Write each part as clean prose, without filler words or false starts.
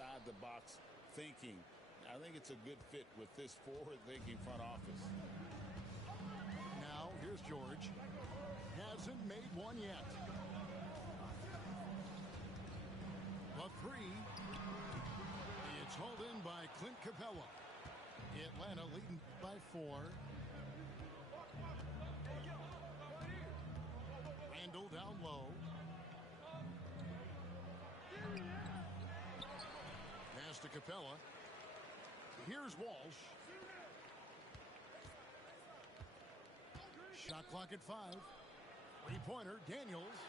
outside-the-box thinking. I think it's a good fit with this forward-thinking front office. Now, here's George. Hasn't made one yet. The three. It's hauled in by Clint Capella. Atlanta leading by 4. Randall down low. Pass to Capella. Here's Walsh. Shot clock at 5. Three-pointer, Daniels.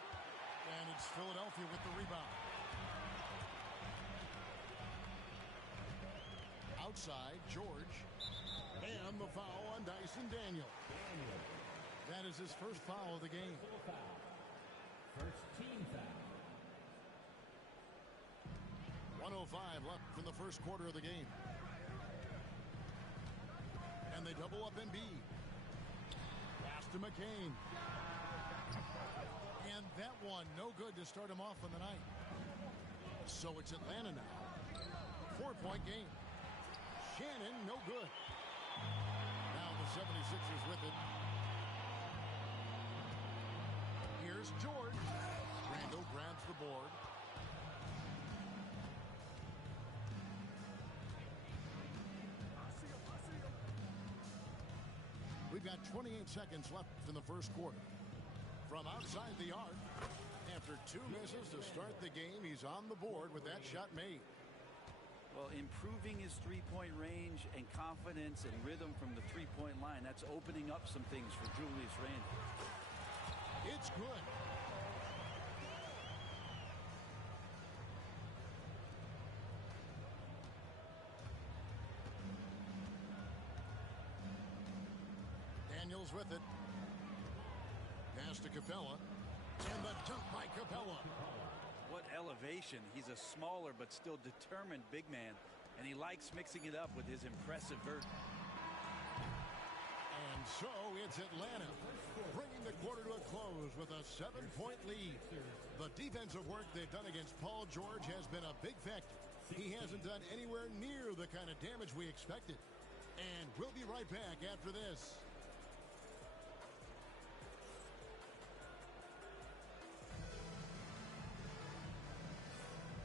And it's Philadelphia with the rebound. Outside, George. And the foul on Dyson Daniels. That is his first foul of the game. First team foul. 1:05 left in the first quarter of the game. And they double up Embiid. Pass to McCain. And that one, no good to start him off on the night. So it's Atlanta now. 4-point game. Shannon, no good. Now the 76ers with it. Here's George. Randall grabs the board. We've got 28 seconds left in the first quarter. From outside the arc, after 2 misses to start the game, he's on the board with that shot made. Well, improving his three-point range and confidence and rhythm from the three-point line, that's opening up some things for Julius Randle. It's good. Daniels with it. Pass to Capella. And the dunk by Capella. What elevation. He's a smaller but still determined big man. And he likes mixing it up with his impressive vert. And so it's Atlanta bringing the quarter to a close with a 7-point lead. The defensive work they've done against Paul George has been a big factor. He hasn't done anywhere near the kind of damage we expected. And we'll be right back after this.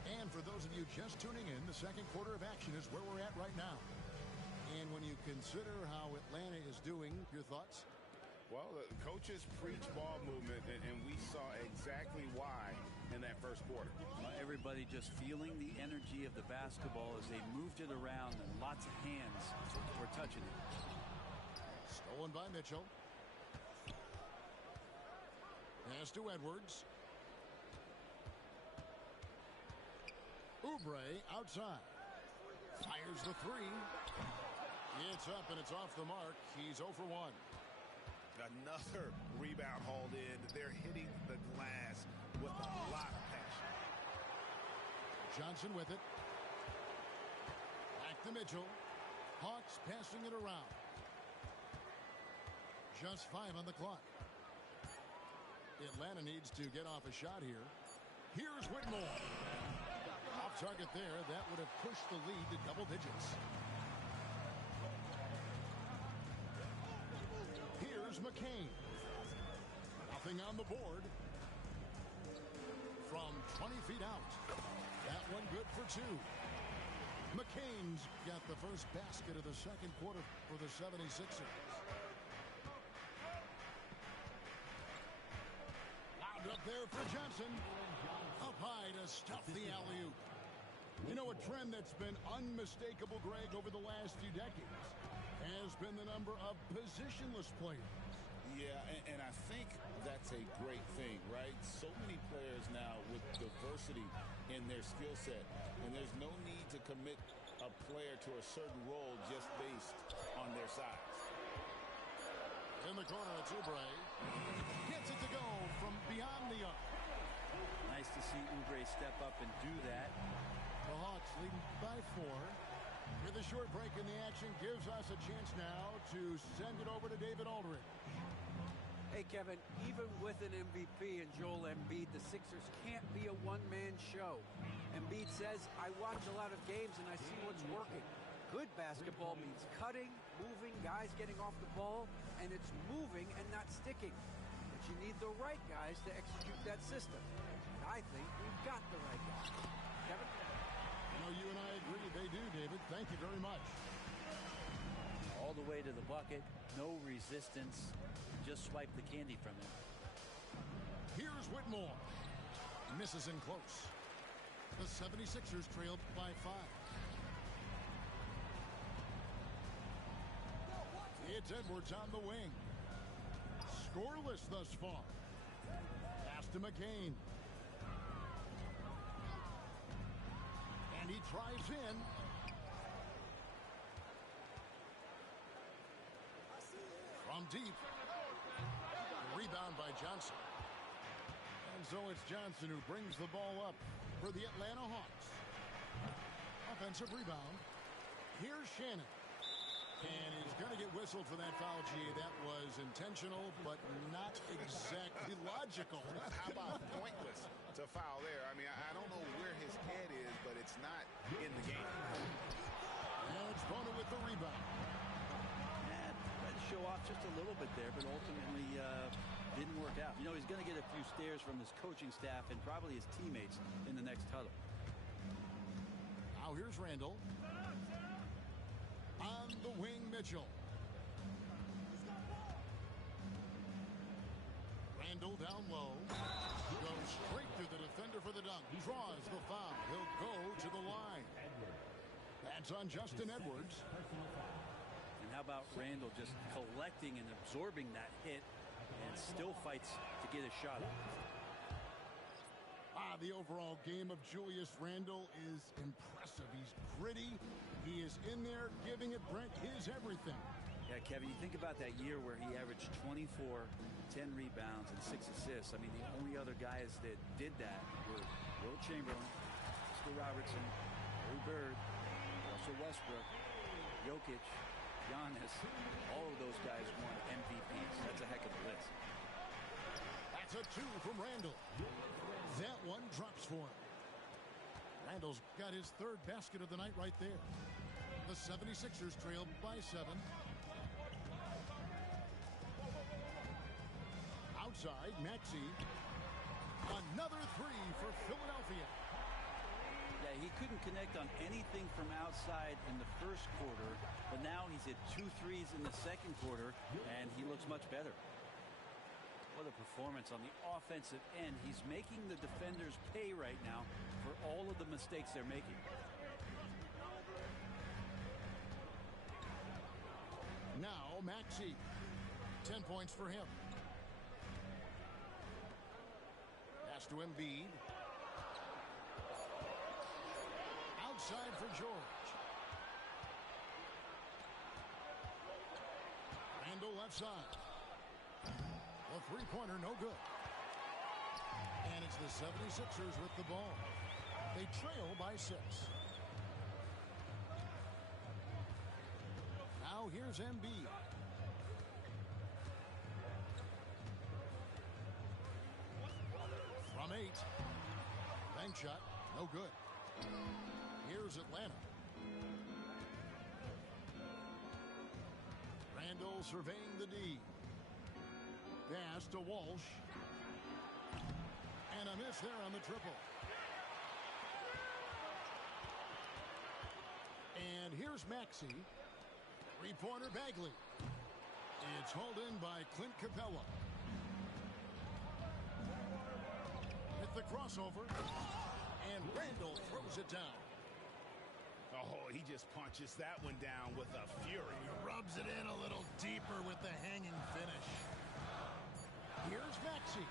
And for those of you just tuning in, the second quarter of action is where we're at right now. And when you consider how Atlanta is doing, your thoughts? Well, the coaches preach ball movement, and we saw exactly why in that first quarter. Everybody just feeling the energy of the basketball as they moved it around, and lots of hands were touching it. Stolen by Mitchell. Pass to Edwards. Oubre outside. Fires the three. It's up and it's off the mark. He's 0 for 1. Another rebound hauled in. They're hitting the glass with a lot of passion. Johnson with it. Back to Mitchell. Hawks passing it around. Just 5 on the clock. Atlanta needs to get off a shot here. Here's Whitmore. Off target there. That would have pushed the lead to double digits. Here's McCain. Nothing on the board. From 20 feet out. That one good for 2. McCain's got the first basket of the second quarter for the 76ers. Wound up there for Johnson. Up high to stuff the alley-oop. You know, a trend that's been unmistakable, Greg, over the last few decades has been the number of positionless players. Yeah, and I think that's a great thing, right? So many players now with diversity in their skill set, and there's no need to commit a player to a certain role just based on their size. In the corner, it's Oubre. Gets it to go from beyond the arc. Nice to see Oubre step up and do that. The Hawks leading by 4. With a short break in the action gives us a chance now to send it over to David Aldridge. Hey, Kevin, even with an MVP and Joel Embiid, the Sixers can't be a one-man show. Embiid says, I watch a lot of games and I see what's working. Good basketball means cutting, moving, guys getting off the ball, and it's moving and not sticking. But you need the right guys to execute that system. And I think we've got the right guys. Kevin? You know, you and I agree they do, David. Thank you very much. All the way to the bucket, no resistance. Just swipe the candy from him. Here's Whitmore. Misses in close. The 76ers trail by 5. It's Edwards on the wing. Scoreless thus far. Pass to McCain. And he drives in. From deep. Rebound by Johnson. And so it's Johnson who brings the ball up for the Atlanta Hawks. Offensive rebound. Here's Shannon. And he's going to get whistled for that foul, G. That was intentional, but not exactly logical. How about pointless to foul there? I mean, I don't know where his head is, but it's not in the game. And it's Bona with the rebound. And tried to show off just a little bit there, but ultimately didn't work out. You know, he's going to get a few stares from his coaching staff and probably his teammates in the next huddle. Now here's Randall. On the wing, Mitchell. Randall down low. Goes straight to the defender for the dunk. Draws the foul. He'll go to the line. That's on Justin Edwards. And how about Randall just collecting and absorbing that hit and still fights to get a shot up. The overall game of Julius Randle is impressive. He's gritty. He is in there giving it, Brent, his everything. Yeah, Kevin, you think about that year where he averaged 24, 10 rebounds, and 6 assists. I mean, the only other guys that did that were Will Chamberlain, Oscar Robertson, Larry Bird, Russell Westbrook, Jokic, Giannis. All of those guys won MVPs. That's a heck of a list. That's a 2 from Randall. That one drops for him. Randall's got his 3rd basket of the night right there. The 76ers trail by 7. Outside, Maxey. Another 3 for Philadelphia. Yeah, he couldn't connect on anything from outside in the first quarter, but now he's hit 2 threes in the second quarter, and he looks much better. What a performance on the offensive end. He's making the defenders pay right now for all of the mistakes they're making. Now, Maxey. 10 points for him. Pass to Embiid. Outside for George. Randall left side. A three-pointer, no good. And it's the 76ers with the ball. They trail by 6. Now here's Embiid. From 8. Bank shot, no good. Here's Atlanta. Randall surveying the D. Pass to Walsh. And a miss there on the triple. And here's Maxey. Three-pointer Bagley. It's hauled in by Clint Capella. With the crossover. And Randall throws it down. Oh, he just punches that one down with a fury. He rubs it in a little deeper with the hanging finish. Here's Maxey.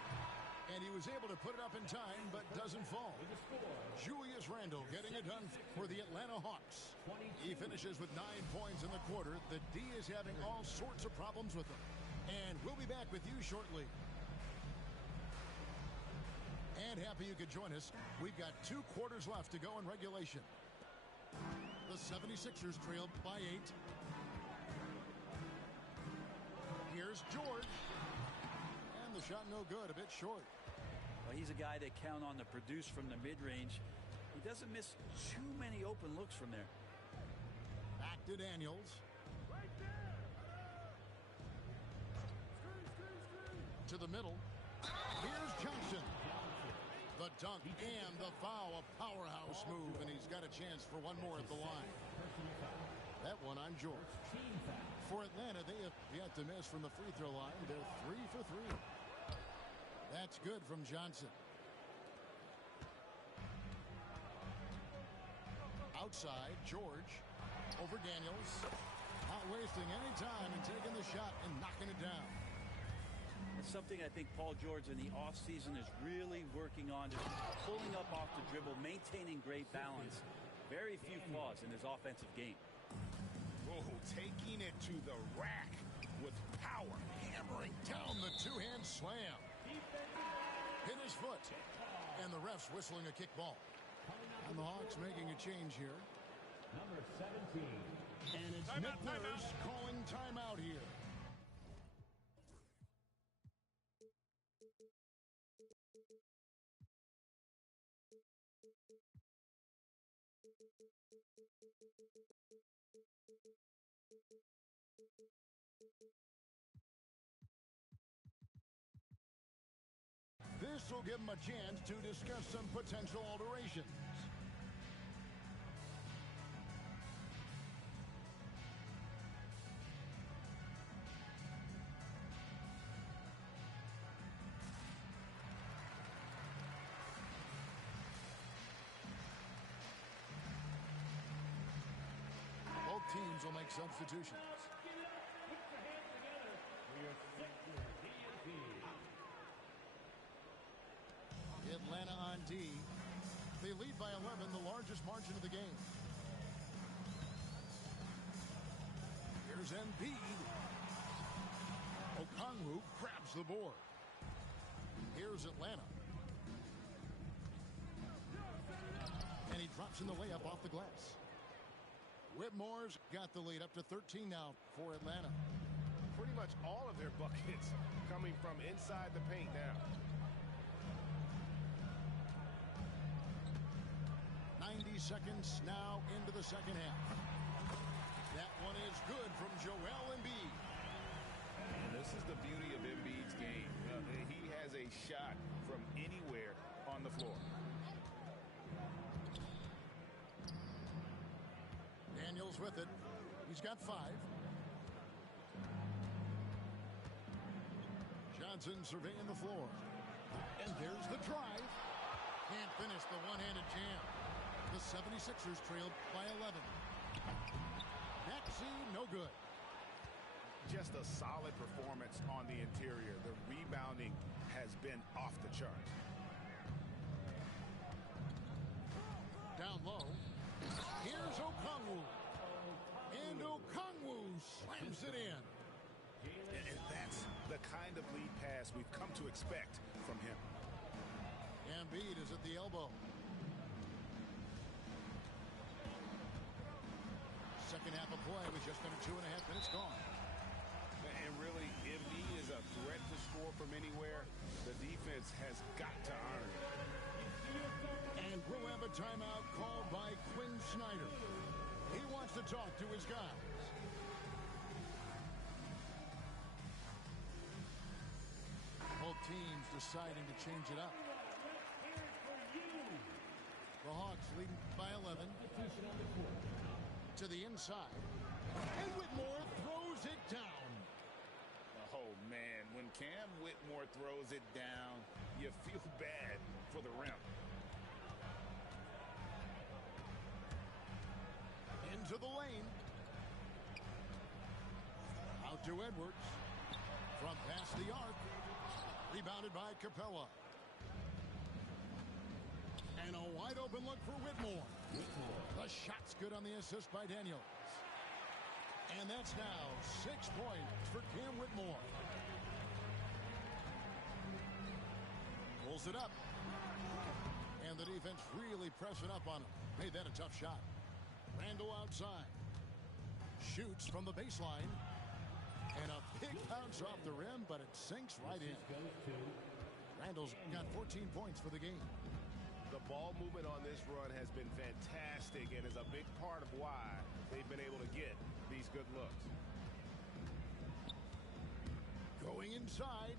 And he was able to put it up in time, but doesn't fall. Julius Randle getting it done for the Atlanta Hawks. He finishes with 9 points in the quarter. The D is having all sorts of problems with him. And we'll be back with you shortly. And happy you could join us. We've got 2 quarters left to go in regulation. The 76ers trail by 8. Here's George. the shot no good, a bit short. Well, he's a guy that count on to produce from the mid-range. He doesn't miss too many open looks from there. Back to Daniels. To the middle. Here's Johnson. The dunk and the foul, a powerhouse move, and he's got a chance for one more at the line. That one on George. For Atlanta, they have yet to miss from the free throw line. They're 3 for 3. That's good from Johnson. Outside, George over Daniels. Not wasting any time and taking the shot and knocking it down. It's something I think Paul George in the offseason is really working on, just pulling up off the dribble, maintaining great balance. Very few flaws in his offensive game. Oh, taking it to the rack with power. Hammering down the two-hand slam. Hit his foot. And the ref's whistling a kick ball. And the Hawks making a change here. Number 17. And it's Nick Nurse calling timeout here. This will give him a chance to discuss some potential alterations. Both teams will make substitutions. Atlanta on D. They lead by 11, the largest margin of the game. Here's Embiid. Okongwu grabs the board. Here's Atlanta. And he drops in the layup off the glass. Whitmore's got the lead up to 13 now for Atlanta. Pretty much all of their buckets coming from inside the paint now. 90 seconds now into the second half. That one is good from Joel Embiid. And this is the beauty of Embiid's game. He has a shot from anywhere on the floor. Daniels with it. He's got 5. Johnson surveying the floor. And there's the drive. Can't finish the one-handed jam. The 76ers trailed by 11. Maxey, no good. Just a solid performance on the interior. The rebounding has been off the charts. Down low. Here's Okongwu. And Okongwu slams it in. And that's the kind of lead pass we've come to expect from him. Embiid is at the elbow. Second half of play with just under 2.5 minutes gone. And really, Embiid is a threat to score from anywhere. The defense has got to earn it. And we'll have a timeout called by Quinn Snyder. He wants to talk to his guys. Both teams deciding to change it up. The Hawks leading by 11. To the inside. And Whitmore throws it down. Oh, man, when Cam Whitmore throws it down, you feel bad for the rim. Into the lane. Out to Edwards. From past the arc. Rebounded by Capella. And a wide open look for Whitmore. The shot's good on the assist by Daniels. And that's now 6 points for Cam Whitmore. Pulls it up. And the defense really pressing up on him. Made that a tough shot. Randall outside. Shoots from the baseline. And a big bounce off the rim, but it sinks right in. Goes to Randall's got 14 points for the game. The ball movement on this run has been fantastic and is a big part of why they've been able to get these good looks. Going inside.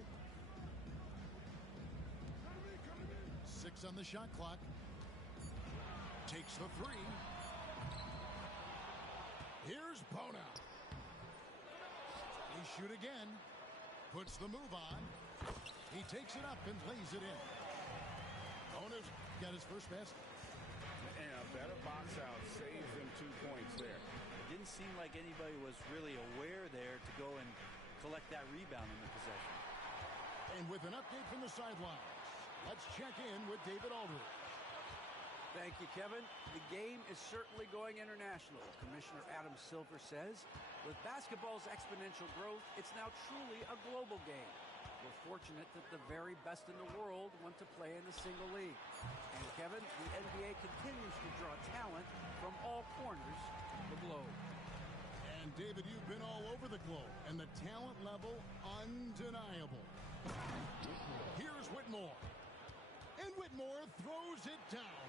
6 on the shot clock. Takes the 3. Here's Bona. They shoot again. Puts the move on. He takes it up and lays it in. Bona's got his first basket. And a better box out saves them 2 points there. It didn't seem like anybody was really aware there to go and collect that rebound in the possession. And with an update from the sidelines, let's check in with David Aldridge. Thank you, Kevin. The game is certainly going international. Commissioner Adam Silver says, with basketball's exponential growth, it's now truly a global game. We're fortunate that the very best in the world want to play in the single league. And Kevin, the NBA continues to draw talent from all corners of the globe. And David, you've been all over the globe, and the talent level undeniable. Here's Whitmore. And Whitmore throws it down.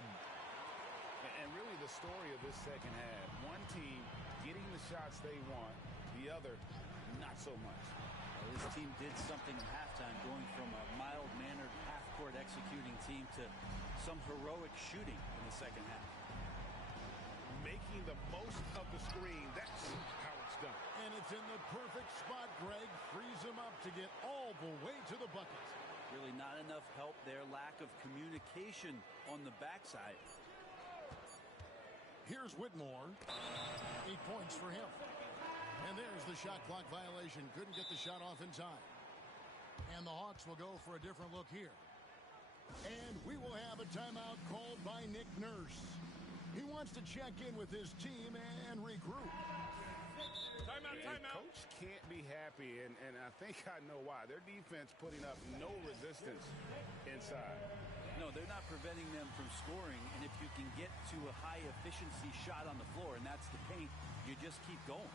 And really the story of this second half, one team getting the shots they want, the other not so much. Well, this team did something at halftime, going from a mild-mannered half-court executing team to some heroic shooting in the second half. Making the most of the screen, that's how it's done. And it's in the perfect spot. Greg frees him up to get all the way to the bucket. Really not enough help there. Lack of communication on the backside. Here's Whitmore. 8 points for him. And there's the shot clock violation. Couldn't get the shot off in time. And the Hawks will go for a different look here. And we will have a timeout called by Nick Nurse. He wants to check in with his team and regroup. Timeout, timeout. Coach can't be happy, and I think I know why. Their defense putting up no resistance inside. No, they're not preventing them from scoring, and if you can get to a high-efficiency shot on the floor, and that's the paint, you just keep going.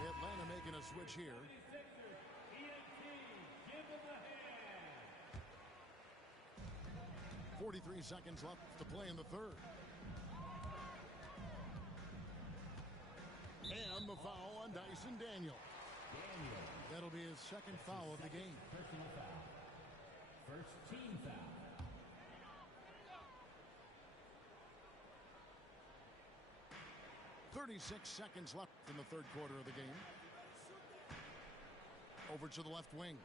Atlanta making a switch here. 43 seconds left to play in the third. And the foul on Dyson Daniel. That'll be his second foul of the game. personal foul. First team foul. .36 seconds left in the third quarter of the game. Over to the left wing.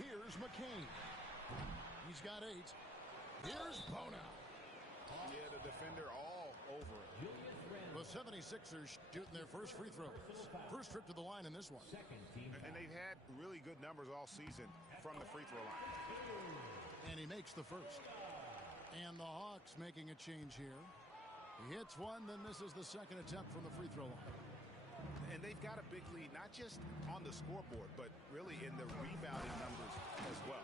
Here's McCain. He's got 8. Here's Bona. Yeah, the defender all over it. Julius Randle. The 76ers shooting their first free throws. First trip to the line in this one. Second team And they've had really good numbers all season from the free throw line. And he makes the first. And the Hawks making a change here. He hits one, then misses the second attempt from the free throw line. And they've got a big lead, not just on the scoreboard, but really in the rebounding numbers as well.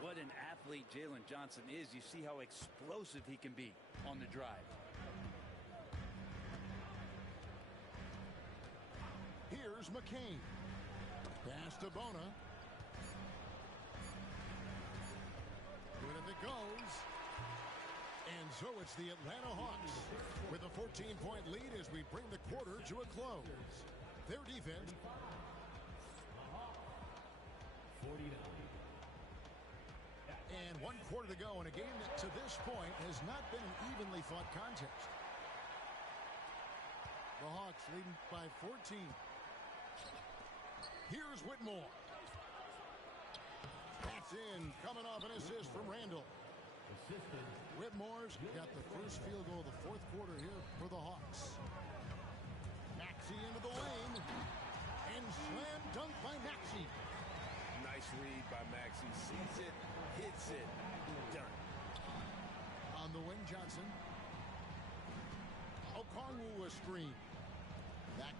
What an athlete Jalen Johnson is. You see how explosive he can be on the drive. Here's McCain. Pass to Bona. Good if it goes. And so it's the Atlanta Hawks with a 14-point lead as we bring the quarter to a close. Their defense. 49. And 1 quarter to go in a game that to this point has not been an evenly fought contest. The Hawks leading by 14. Here's Whitmore. That's in, coming off an assist from Randall. Assistant. Whitmore's got the first field goal of the fourth quarter here for the Hawks. Maxey into the lane. And slam dunk by Maxey. Nice read by Maxey. Sees it, hits it, done. On the wing, Johnson.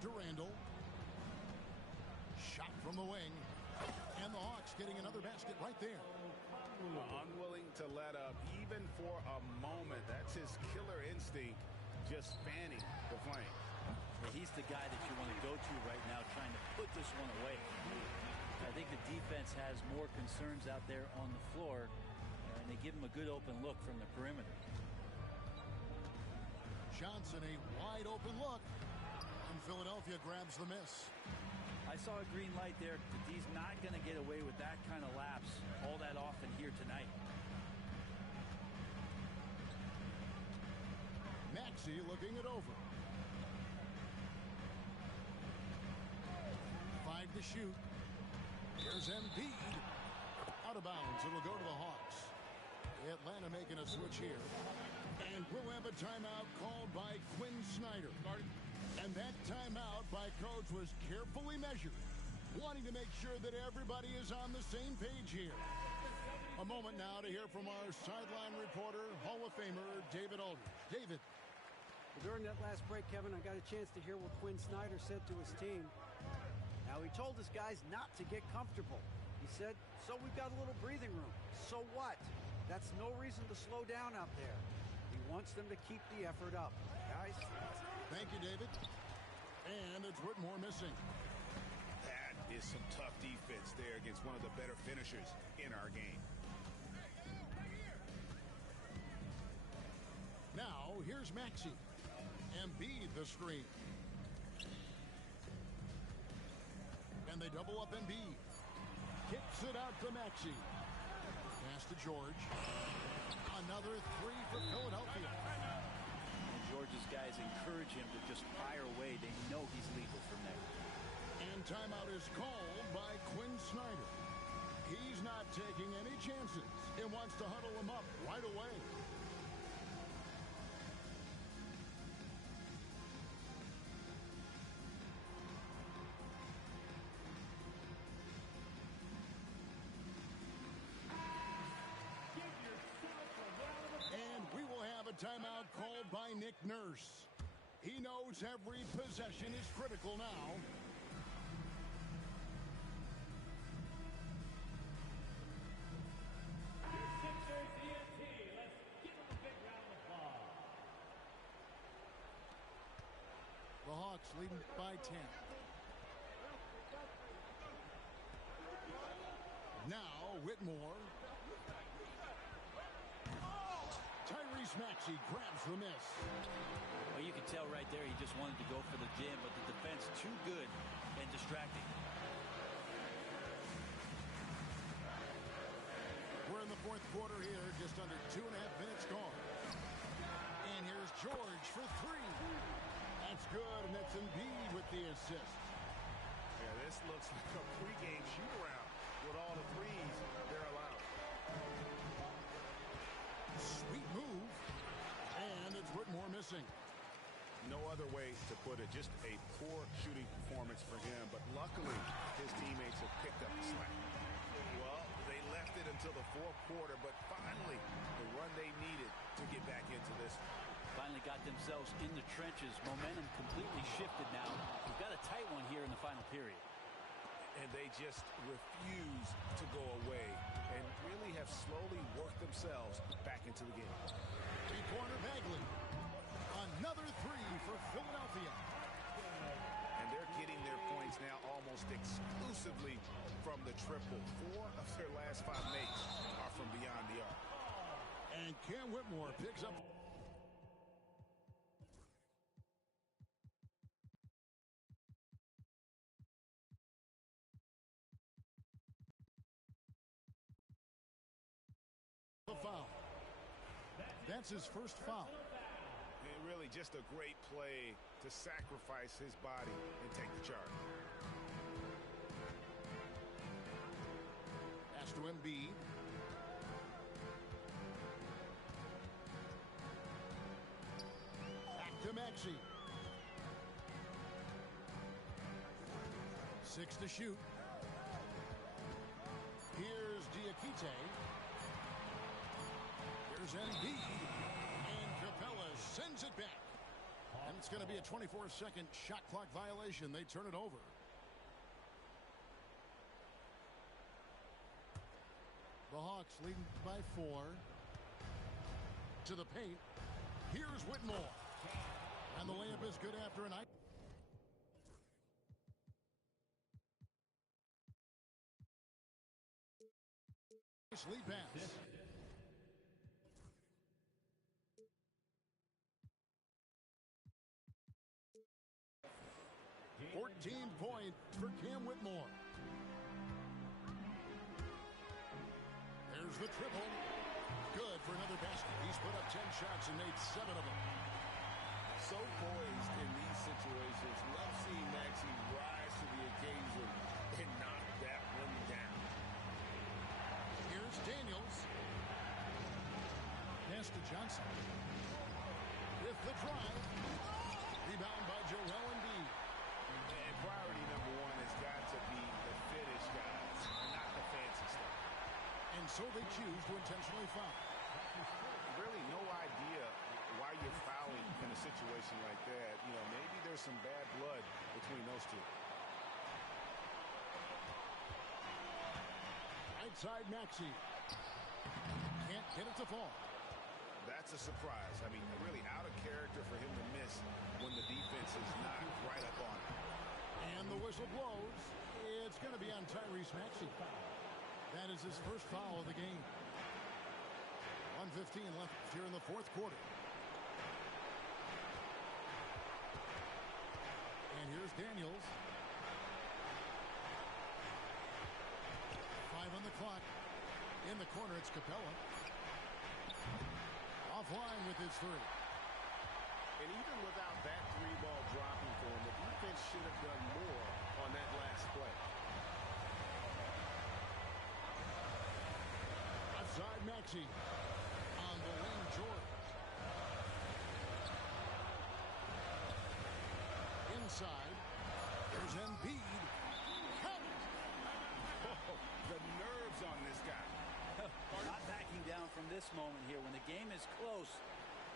to Randall. Shot from the wing. And the Hawks getting another basket right there. Unwilling to let up even for a moment. That's his killer instinct, just fanning the flame. He's the guy that you want to go to right now, trying to put this one away. I think the defense has more concerns out there on the floor, and they give him a good open look from the perimeter. Johnson, a wide open look, and Philadelphia grabs the miss. I saw a green light there, but he's not going to get away with that kind of lapse all that often here tonight. Maxey looking it over. 5 to shoot. Here's Embiid. Out of bounds. It'll go to the Hawks. Atlanta making a switch here. And we'll have a timeout called by Quinn Snyder. And that timeout by coach was carefully measured, wanting to make sure that everybody is on the same page here. A moment now to hear from our sideline reporter, Hall of Famer David Aldridge. David. During that last break, Kevin, I got a chance to hear what Quinn Snyder said to his team. Now, he told his guys not to get comfortable. He said, so we've got a little breathing room. So what? That's no reason to slow down out there. He wants them to keep the effort up. Guys. Thank you, David. And it's Whitmore missing. That is some tough defense there against one of the better finishers in our game. Now, here's Maxey. Embiid the screen. And they double up Embiid. Kicks it out to Maxey. Pass to George. Another 3 for Philadelphia. And George's guys encourage him to just fire away. They know he's lethal from there. And timeout is called by Quinn Snyder. He's not taking any chances and wants to huddle him up right away. Timeout called by Nick Nurse. He knows every possession is critical now. Sixers ENT. Let's give them a big round of applause. The Hawks leading by 10. Now Whitmore. Tyrese Maxey grabs the miss. Well, you can tell right there he just wanted to go for the jam, but the defense too good and distracting. We're in the fourth quarter here, just under 2.5 minutes gone. And here's George for 3. That's good, and that's Embiid with the assist. Yeah, this looks like a pregame shoot-around with all the threes they're allowed. Sweet move. And it's Whitmore missing. No other way to put it. Just a poor shooting performance for him. But luckily, his teammates have picked up the slack. Well, they left it until the fourth quarter, but finally, the run they needed to get back into this. Finally got themselves in the trenches. Momentum completely shifted now. We've got a tight one here in the final period. And they just refuse to go away and really have slowly worked themselves back into the game. Three-corner Bagley. Another 3 for Philadelphia. And they're getting their points now almost exclusively from the triple. 4 of their last 5 makes are from beyond the arc. And Cam Whitmore picks up. The foul. That's his first foul. And really just a great play to sacrifice his body and take the charge. Pass to Embiid. Back to Maxey. 6 to shoot. Here's Diakite. Here's Embiid. And Capella sends it back. And it's going to be a 24-second shot clock violation. They turn it over. The Hawks leading by 4. To the paint. Here's Whitmore. And the layup is good after an nice lead pass. Point for Cam Whitmore. There's the triple. Good for another basket. He's put up 10 shots and made 7 of them. So poised in these situations. Love seeing Maxey rise to the occasion and knock that one down. Here's Daniels. Pass to Johnson. With the drive. Rebound by Joel Embiid. And priority number 1 has got to be the finish, guys, not the fancy stuff. And so they choose to intentionally foul. Really no idea why you're fouling in a situation like that. You know, maybe there's some bad blood between those two. Right side Maxey. Can't get it to fall. That's a surprise. I mean, really out of character for him to miss when the defense is not right up on him. And the whistle blows. It's going to be on Tyrese Maxey. That is his first foul of the game. 1:15 left here in the fourth quarter. And here's Daniels. 5 on the clock. In the corner, it's Capella. Offline with his 3. And even without that 3-ball dropping for him, the defense should have done more on that last play. Outside Maxey. On the wing, George. Inside. There's Embiid. Count it! Oh, the nerves on this guy. Not backing down from this moment here. When the game is close,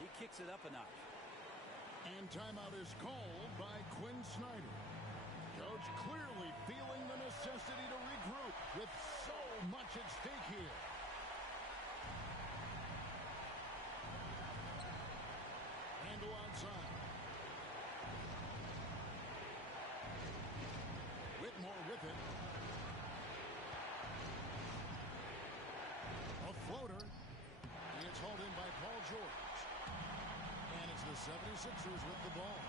he kicks it up a notch. And timeout is called by Quinn Snyder. Coach clearly feeling the necessity to regroup with so much at stake here. Handle outside. Whitmore with it. A floater. And it's hauled in by Paul George. And it's the 76ers with the ball.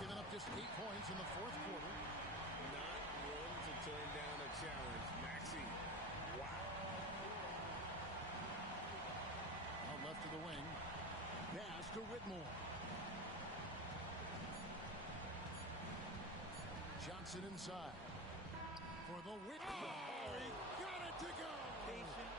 Giving up just 8 points in the fourth quarter. Not one to turn down a challenge. Maxey. Wow. Out left to the wing. Pass to Whitmore. Johnson inside. For the Whitmore. Oh, he got it to go. Patient,